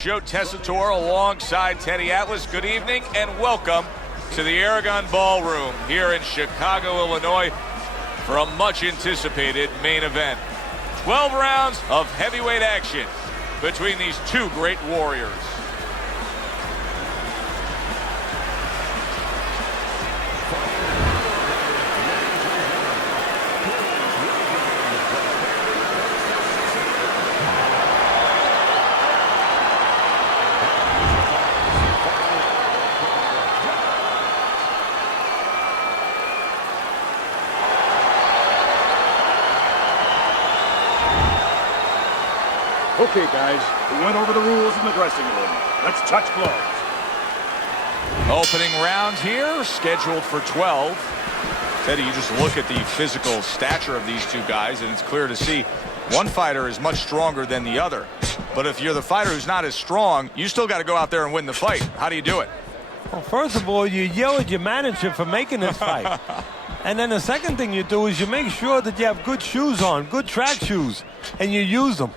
Joe Tessitore alongside Teddy Atlas. Good evening and welcome to the Aragon Ballroom here in Chicago, Illinois for a much anticipated main event. 12 rounds of heavyweight action between these two great warriors. Okay, guys, we went over the rules in the dressing room. Let's touch gloves. Opening round here, scheduled for 12. Teddy, you just look at the physical stature of these two guys, and it's clear to see one fighter is much stronger than the other. But if you're the fighter who's not as strong, you still got to go out there and win the fight. How do you do it? Well, first of all, you yell at your manager for making this fight. And then the second thing you do is you make sure that you have good shoes on, good track shoes, and you use them.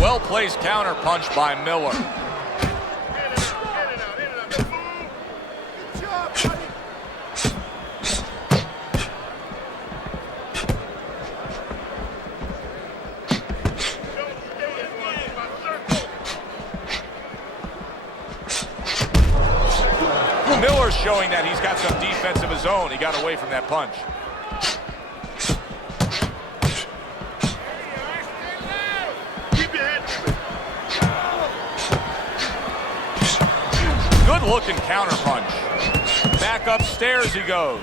Well-placed counter punch by Miller. Miller's showing that he's got some defense of his own. He got away from that punch. Good-looking counter punch. Back upstairs he goes.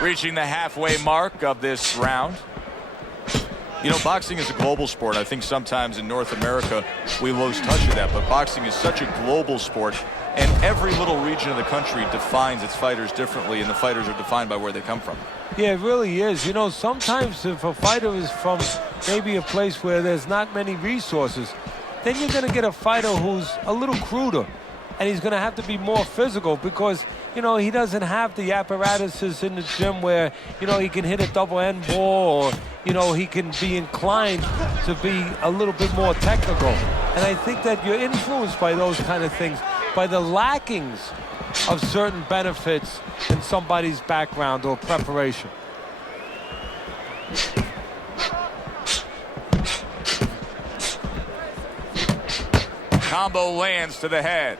Reaching the halfway mark of this round. You know, boxing is a global sport. I think sometimes in North America we lose touch of that, but boxing is such a global sport, and every little region of the country defines its fighters differently, and the fighters are defined by where they come from. Yeah, it really is. You know, sometimes if a fighter is from maybe a place where there's not many resources, then you're going to get a fighter who's a little cruder, and he's going to have to be more physical because, you know, he doesn't have the apparatuses in the gym where, you know, he can hit a double end ball or, you know, he can be inclined to be a little bit more technical. And I think that you're influenced by those kind of things, by the lackings of certain benefits in somebody's background or preparation. Combo lands to the head.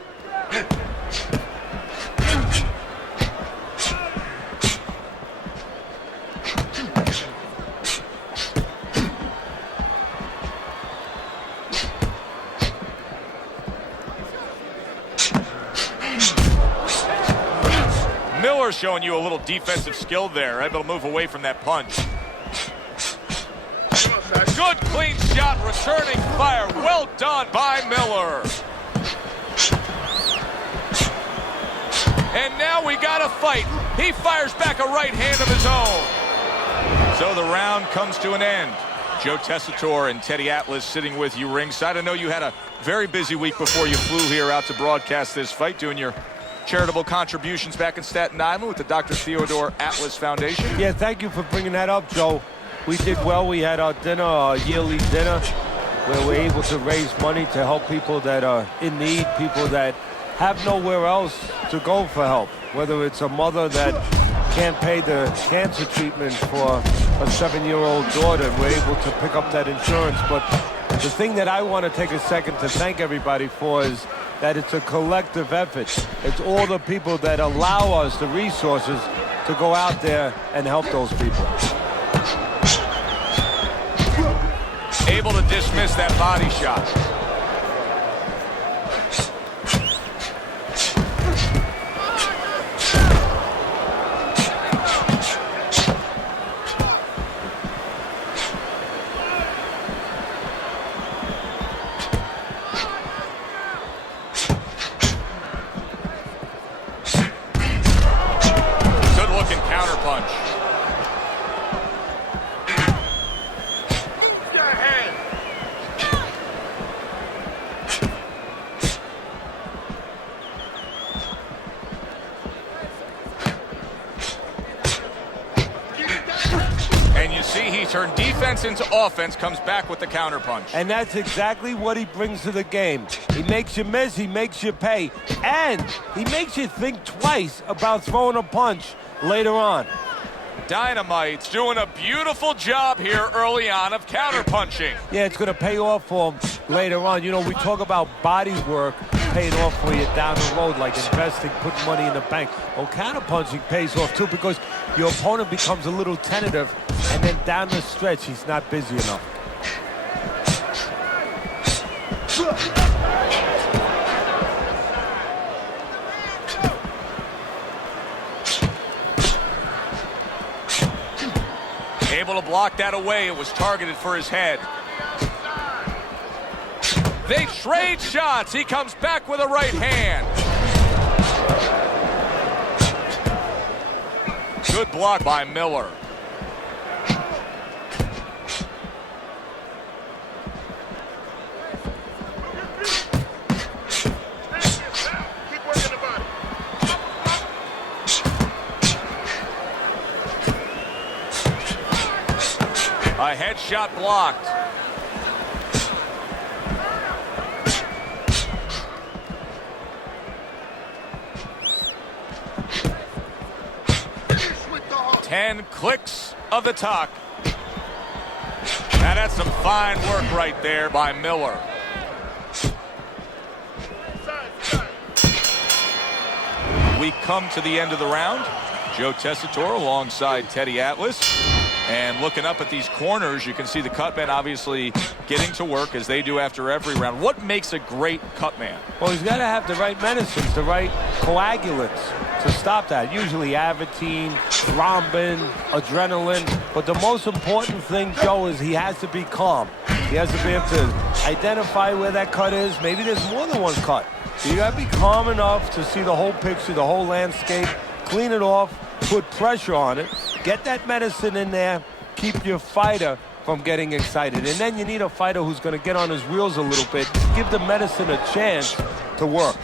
Miller showing you a little defensive skill there, able to move away from that punch. Good clean shot, returning fire. Well done by Miller. And now we got a fight. He fires back a right hand of his own. So the round comes to an end. Joe Tessitore and Teddy Atlas sitting with you ringside. I know you had a very busy week before you flew here out to broadcast this fight, doing your charitable contributions back in Staten Island with the Dr. Theodore Atlas Foundation. Yeah, thank you for bringing that up, Joe. We did well. We had our dinner, our yearly dinner, where we're able to raise money to help people that are in need, people that have nowhere else to go for help, whether it's a mother that can't pay the cancer treatment for a 7-year-old daughter, and we're able to pick up that insurance. But the thing that I want to take a second to thank everybody for is that it's a collective effort. It's all the people that allow us the resources to go out there and help those people. Able to dismiss that body shot. turned defense into offense, comes back with the counterpunch. And that's exactly what he brings to the game. He makes you miss, he makes you pay, and he makes you think twice about throwing a punch later on. Dynamite's doing a beautiful job here early on of counterpunching. Yeah, it's going to pay off for him later on. You know, we talk about body work paying off for you down the road, like investing, putting money in the bank. Well, counterpunching pays off too, because your opponent becomes a little tentative, and then down the stretch, he's not busy enough. Able to block that away. It was targeted for his head. They trade shots. He comes back with a right hand. Good block by Miller. A headshot blocked. Ten clicks of the tuck. Now that's some fine work right there by Miller. We come to the end of the round. Joe Tessitore alongside Teddy Atlas. And looking up at these corners, you can see the cut man obviously getting to work as they do after every round. What makes a great cut man? Well, he's got to have the right medicines, the right coagulants to stop that. Usually Avitine, thrombin, adrenaline. But the most important thing, Joe, is he has to be calm. He has to be able to identify where that cut is. Maybe there's more than one cut. So you got to be calm enough to see the whole picture, the whole landscape, clean it off, put pressure on it, get that medicine in there, keep your fighter from getting excited. And then you need a fighter who's going to get on his wheels a little bit, give the medicine a chance to work.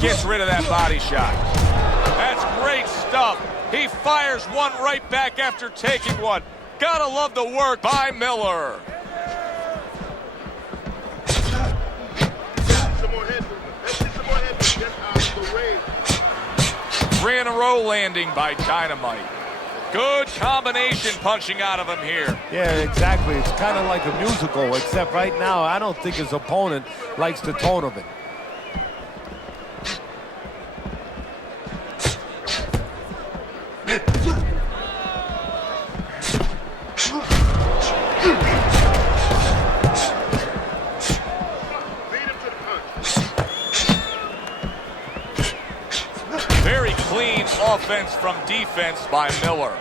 Gets rid of that body shot. That's great stuff. He fires one right back after taking one. Gotta love the work by Miller. Three in a row landing by Dynamite. Good combination punching out of him here. Yeah, exactly. It's kind of like a musical, except right now I don't think his opponent likes the tone of it. Very clean offense from defense by Miller.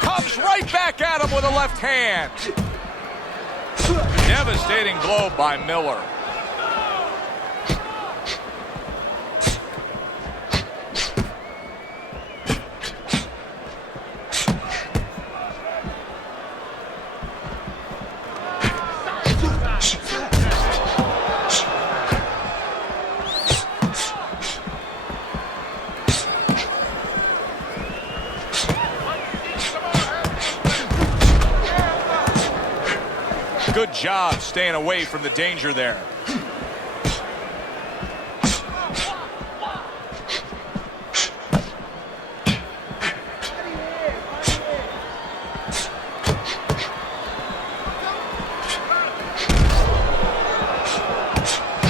Comes right back at him with a left hand. Devastating blow by Miller. Good job staying away from the danger there.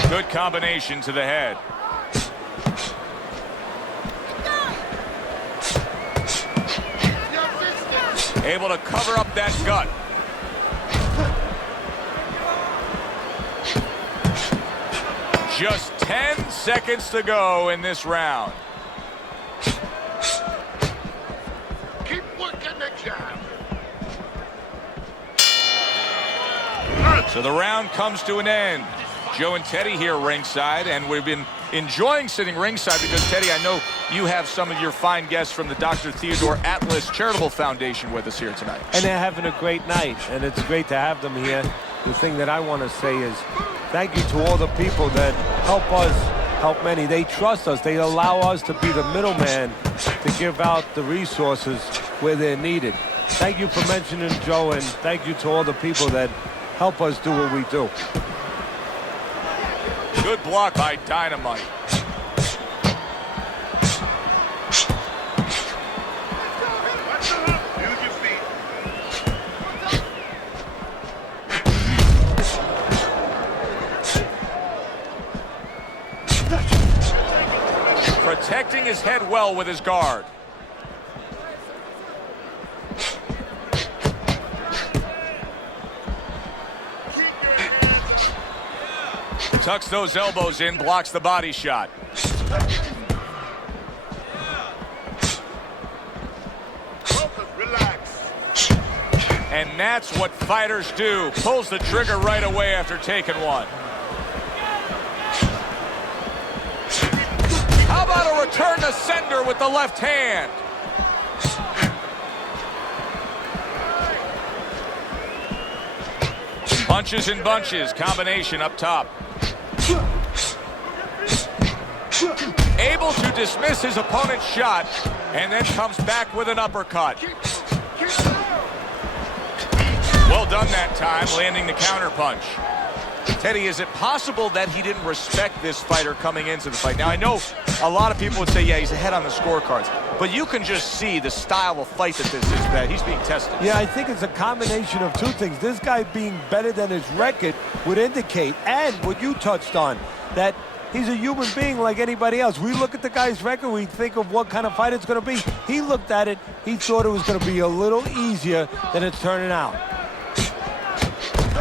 Good combination to the head. Able to cover up that gut. Just 10 seconds to go in this round. Keep working the jab. So the round comes to an end. Joe and Teddy here ringside, and we've been enjoying sitting ringside because, Teddy, I know you have some of your fine guests from the Dr. Theodore Atlas Charitable Foundation with us here tonight. And they're having a great night, and it's great to have them here. The thing that I want to say is thank you to all the people that help us help many. They trust us. They allow us to be the middleman to give out the resources where they're needed. Thank you for mentioning Joe, and thank you to all the people that help us do what we do. Good block by Dynamite. Use your feet. Protecting his head well with his guard. Tucks those elbows in, blocks the body shot. Focus, relax. And that's what fighters do. Pulls the trigger right away after taking one. How about a return to sender with the left hand? Punches and bunches, combination up top. Able to dismiss his opponent's shot and then comes back with an uppercut. Well done that time, landing the counter punch. Teddy, is it possible that he didn't respect this fighter coming into the fight? Now, I know a lot of people would say, yeah, he's ahead on the scorecards, but you can just see the style of fight that this is, that he's being tested. Yeah, I think it's a combination of two things. This guy being better than his record would indicate, and what you touched on, that he's a human being like anybody else. We look at the guy's record, we think of what kind of fight it's going to be. He looked at it, he thought it was going to be a little easier than it's turning out.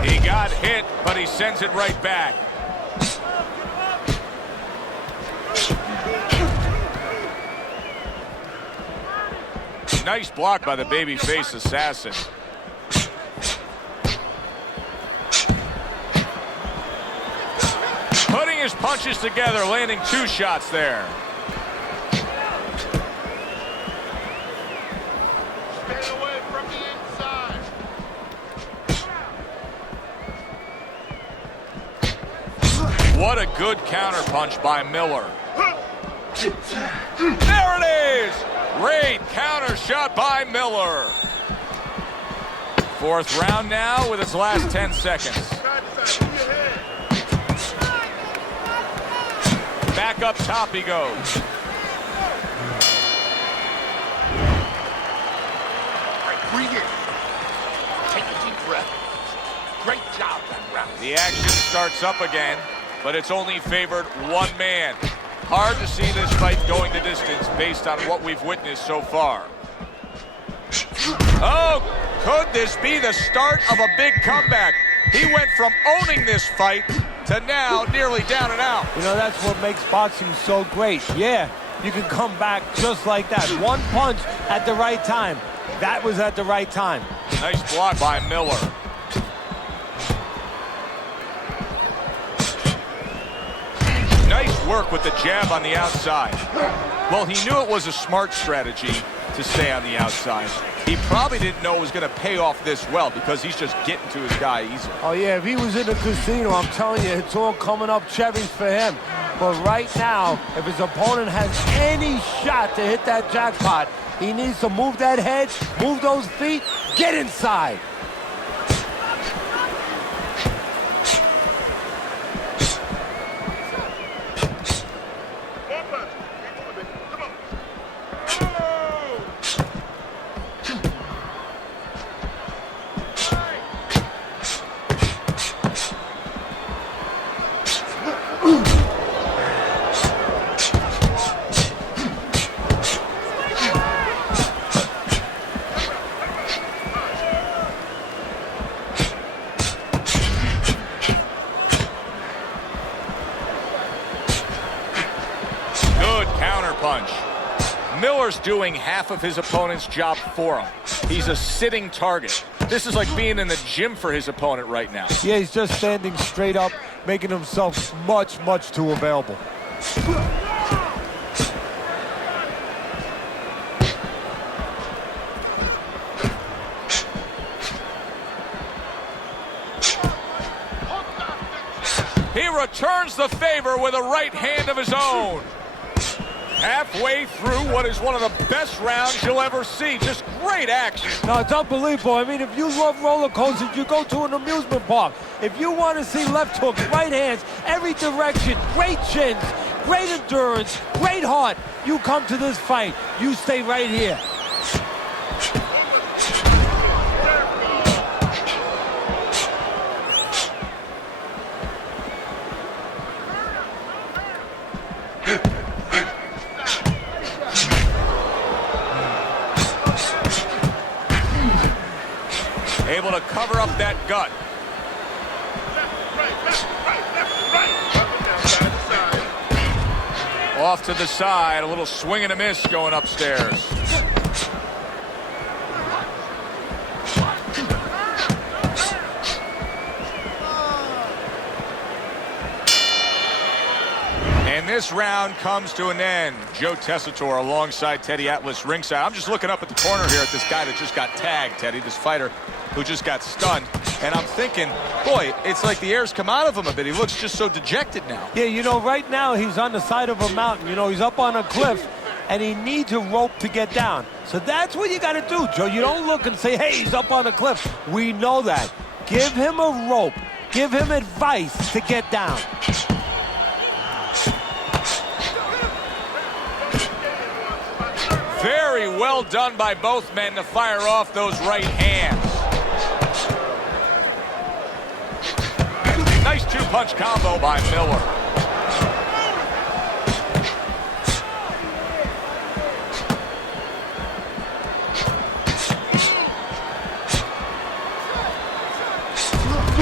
He got hit, but he sends it right back. Nice block by the babyface assassin. Putting his punches together, landing two shots there. Stay away from the inside. What a good counterpunch by Miller. There it is! Great counter shot by Miller. Fourth round now with its last 10 seconds. Side to side, move your head. Back up top he goes. All right, breathe in. Take a deep breath. Great job that round. The action starts up again, but it's only favored one man. Hard to see this fight going the distance based on what we've witnessed so far. Oh, could this be the start of a big comeback? He went from owning this fight to now nearly down and out. You know, that's what makes boxing so great. Yeah, you can come back just like that. One punch at the right time. That was at the right time. Nice block by Miller. Nice work with the jab on the outside. Well, he knew it was a smart strategy to stay on the outside. He probably didn't know it was going to pay off this well because he's just getting to his guy easily. Oh, yeah, if he was in the casino, I'm telling you, it's all coming up cherries for him. But right now, if his opponent has any shot to hit that jackpot, he needs to move that head, move those feet, get inside. One punch. Keep moving. Come on. Good counter punch. Miller's doing half of his opponent's job for him. He's a sitting target. This is like being in the gym for his opponent right now. Yeah, he's just standing straight up, making himself much, much too available. He returns the favor with a right hand of his own. Halfway through what is one of the best rounds you'll ever see. Just great action. No, it's unbelievable. I mean, if you love roller coasters, you go to an amusement park. If you want to see left hooks, right hands, every direction, great chins, great endurance, great heart, you come to this fight. You stay right here. Able to cover up that gut. Off to the side, a little swing and a miss going upstairs. And this round comes to an end. Joe Tessitore alongside Teddy Atlas ringside. I'm just looking up at the corner here at this guy that just got tagged, Teddy, this fighter who just got stunned. And I'm thinking, boy, it's like the air's come out of him a bit. He looks just so dejected now. Yeah, you know, right now he's on the side of a mountain. You know, he's up on a cliff, and he needs a rope to get down. So that's what you got to do, Joe. You don't look and say, hey, he's up on a cliff. We know that. Give him a rope. Give him advice to get down. Very well done by both men to fire off those right hands. Nice two-punch combo by Miller.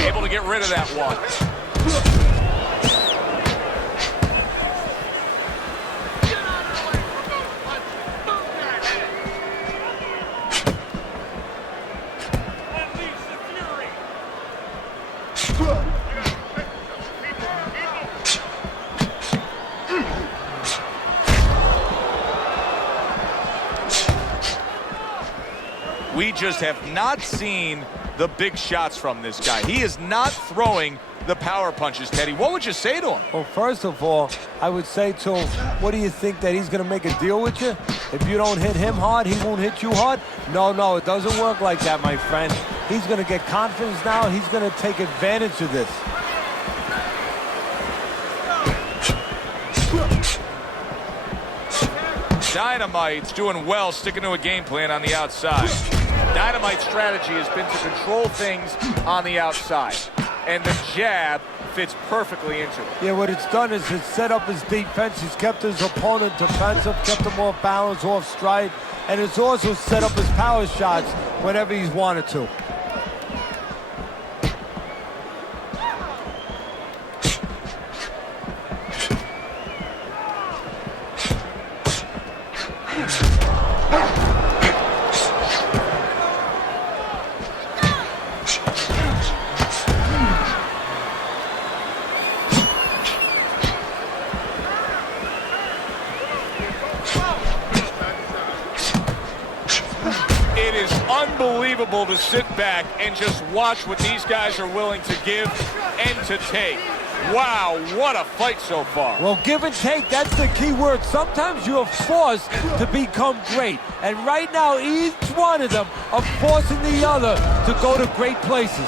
Able to get rid of that one. We just have not seen the big shots from this guy. He is not throwing the power punches, Teddy. What would you say to him? Well, first of all, I would say to him, what do you think, that he's going to make a deal with you? If you don't hit him hard, he won't hit you hard? No, it doesn't work like that, my friend. He's going to get confidence now. He's going to take advantage of this. Dynamite's doing well, sticking to a game plan on the outside. Dynamite's strategy has been to control things on the outside, and the jab fits perfectly into it. Yeah, what it's done is it's set up his defense. He's kept his opponent defensive, kept him off balance, off stride, and it's also set up his power shots whenever he's wanted to. It is unbelievable to sit back and just watch what these guys are willing to give and to take. Wow, what a fight so far. Well, give and take, that's the key word. Sometimes you're forced to become great. And right now, each one of them are forcing the other to go to great places.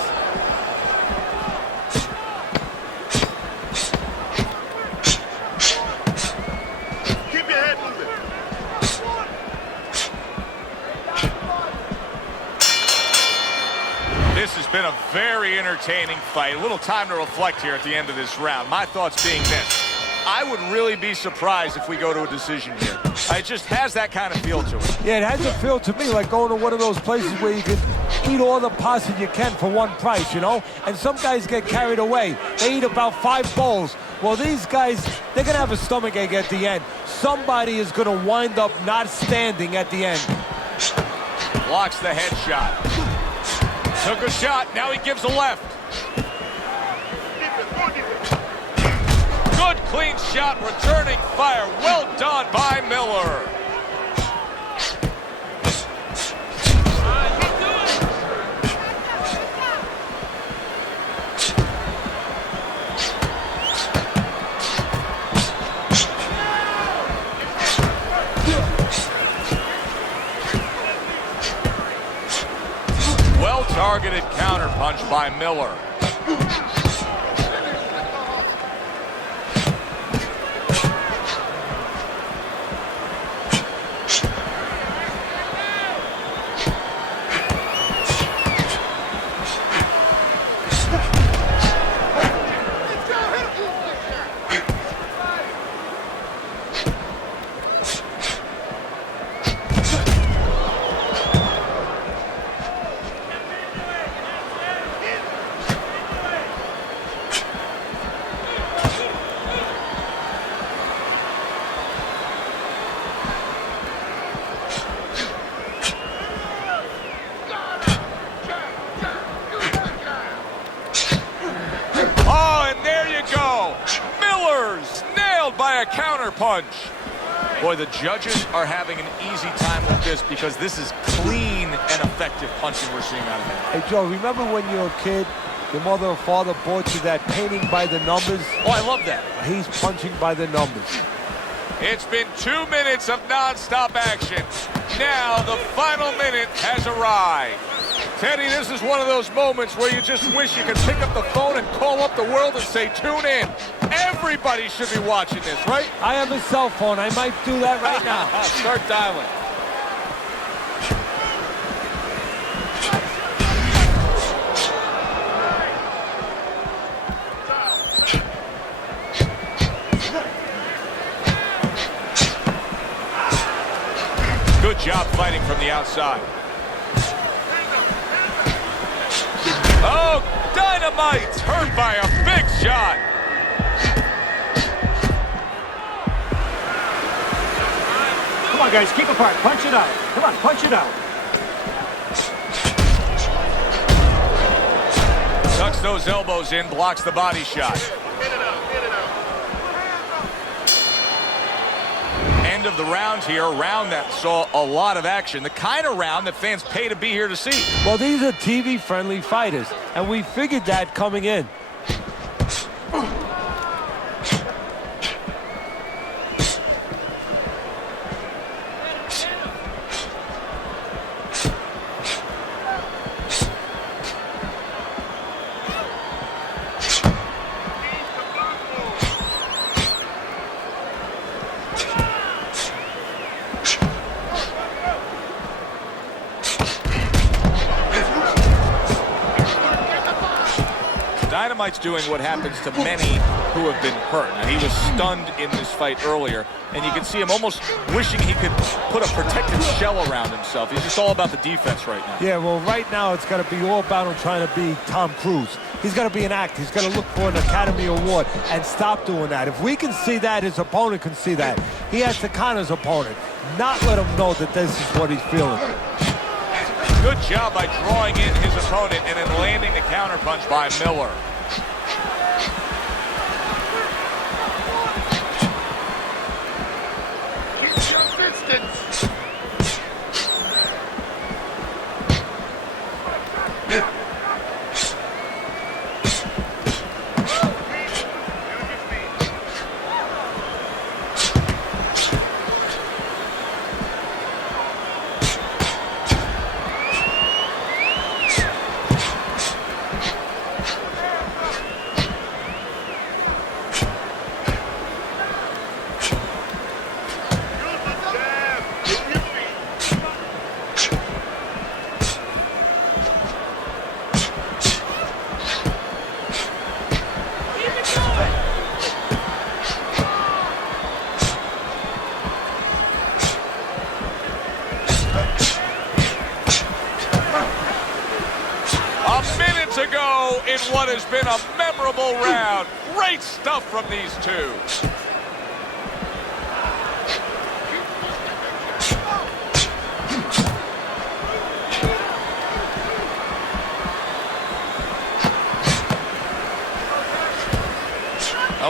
Keep your head moving. This has been a very entertaining fight. A little time to reflect here at the end of this round. My thoughts being this: I would really be surprised if we go to a decision here. It just has that kind of feel to it. Yeah, it has a feel to me like going to one of those places where you can eat all the pasta you can for one price, you know? And some guys get carried away. They eat about 5 bowls. Well, these guys, they're going to have a stomachache at the end. Somebody is going to wind up not standing at the end. Blocks the headshot. Took a shot, now he gives a left. Good clean shot, returning fire. Well done by Miller. Well-targeted counterpunch by Miller. By a counter punch. Boy, the judges are having an easy time with this because this is clean and effective punching we're seeing out of him. Hey, Joe, remember when you were a kid, your mother or father bought you that painting by the numbers? Oh, I love that. He's punching by the numbers. It's been 2 minutes of non-stop action. Now the final minute has arrived. Teddy, this is one of those moments where you just wish you could pick up the phone and call up the world and say, tune in. Everybody should be watching this, right? I have a cell phone. I might do that right now. Start dialing. Good job fighting from the outside. Oh, Dynamite's hurt by a big shot. Come on, guys, keep apart. Punch it out. Come on, punch it out. Tucks those elbows in, blocks the body shot. End of the round here, a round that saw a lot of action, the kind of round that fans pay to be here to see. Well, these are TV-friendly fighters, and we figured that coming in. Dynamite's doing what happens to many who have been hurt. Now, he was stunned in this fight earlier, and you can see him almost wishing he could put a protective shell around himself. He's just all about the defense right now. Yeah, well, right now it's got to be all about him trying to be Tom Cruise. He's got to be an actor. He's got to look for an Academy Award and stop doing that. If we can see that, his opponent can see that. He has to con his opponent, not let him know that this is what he's feeling. Good job by drawing in his opponent and then landing the counterpunch by Miller. Keep your distance. To go in what has been a memorable round. Great stuff from these two.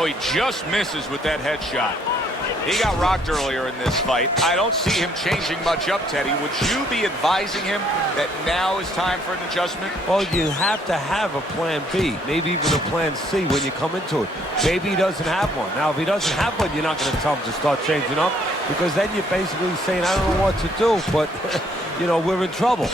Oh, he just misses with that headshot. He got rocked earlier in this fight. I don't see him changing much up, Teddy. Would you be advising him that now is time for an adjustment? Well, you have to have a plan B, maybe even a plan C when you come into it. Maybe he doesn't have one. Now, if he doesn't have one, you're not going to tell him to start changing up, because then you're basically saying, I don't know what to do, but, you know, we're in trouble.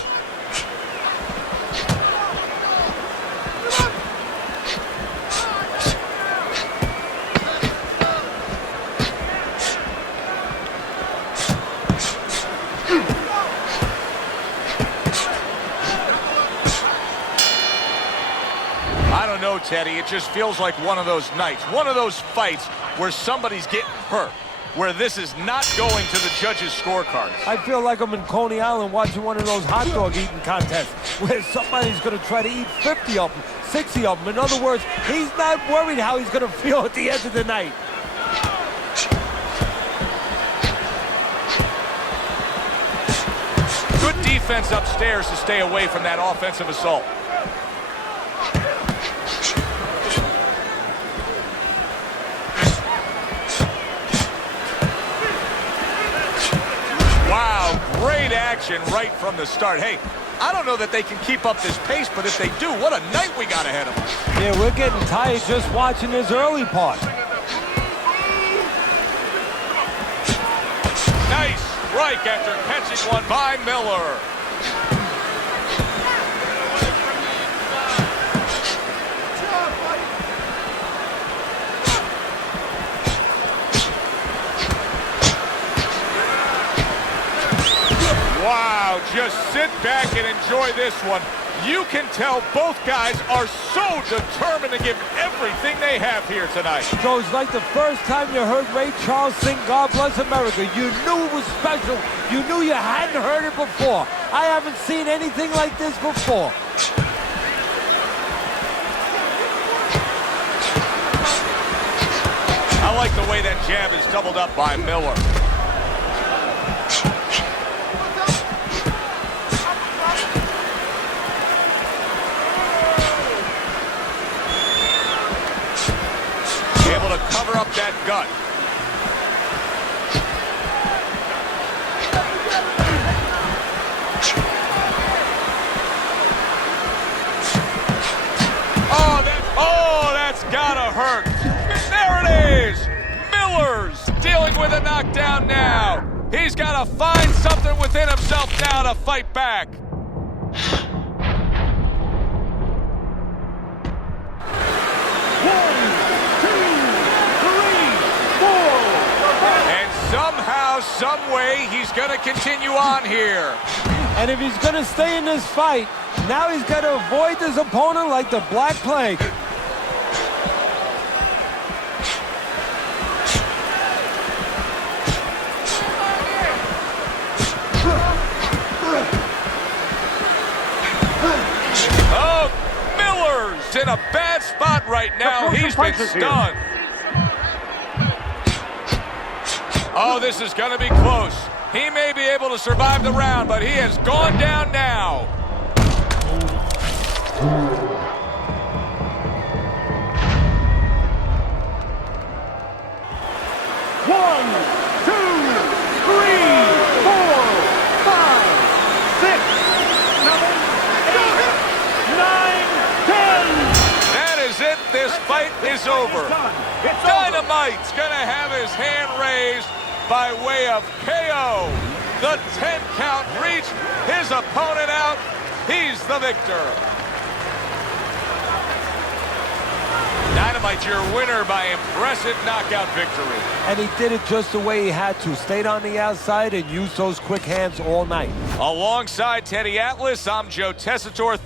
I don't know, Teddy. It just feels like one of those nights, one of those fights where somebody's getting hurt, where this is not going to the judges' scorecards. I feel like I'm in Coney Island watching one of those hot dog eating contests where somebody's going to try to eat 50 of them, 60 of them. In other words, he's not worried how he's going to feel at the end of the night. Good defense upstairs to stay away from that offensive assault. Wow, great action right from the start. Hey, I don't know that they can keep up this pace, but if they do, what a night we got ahead of us. Yeah, we're getting tired just watching this early part. Nice strike after catching one by Miller. Wow, just sit back and enjoy this one. You can tell both guys are so determined to give everything they have here tonight. So it's like the first time you heard Ray Charles sing God Bless America. You knew it was special. You knew you hadn't heard it before. I haven't seen anything like this before. I like the way that jab is doubled up by Miller. Able to cover up that gut. Oh, that's gotta hurt. There it is. Miller's dealing with a knockdown now. He's got to find something within himself now to fight back. Somehow, some way, he's going to continue on here. And if he's going to stay in this fight, now he's got to avoid his opponent like the Black Plague. Oh, Miller's in a bad spot right now. He's been stunned. Oh, this is going to be close. He may be able to survive the round, but he has gone down now. One, two, three, 4, 5, 6, 7, 8, 9, 10. That is it. This fight is over. Dynamite's going to have his hand raised by way of KO. The 10 count reached, his opponent out. He's the victor. Dynamite, your winner by impressive knockout victory. And he did it just the way he had to. Stayed on the outside and used those quick hands all night. Alongside Teddy Atlas, I'm Joe Tessitore.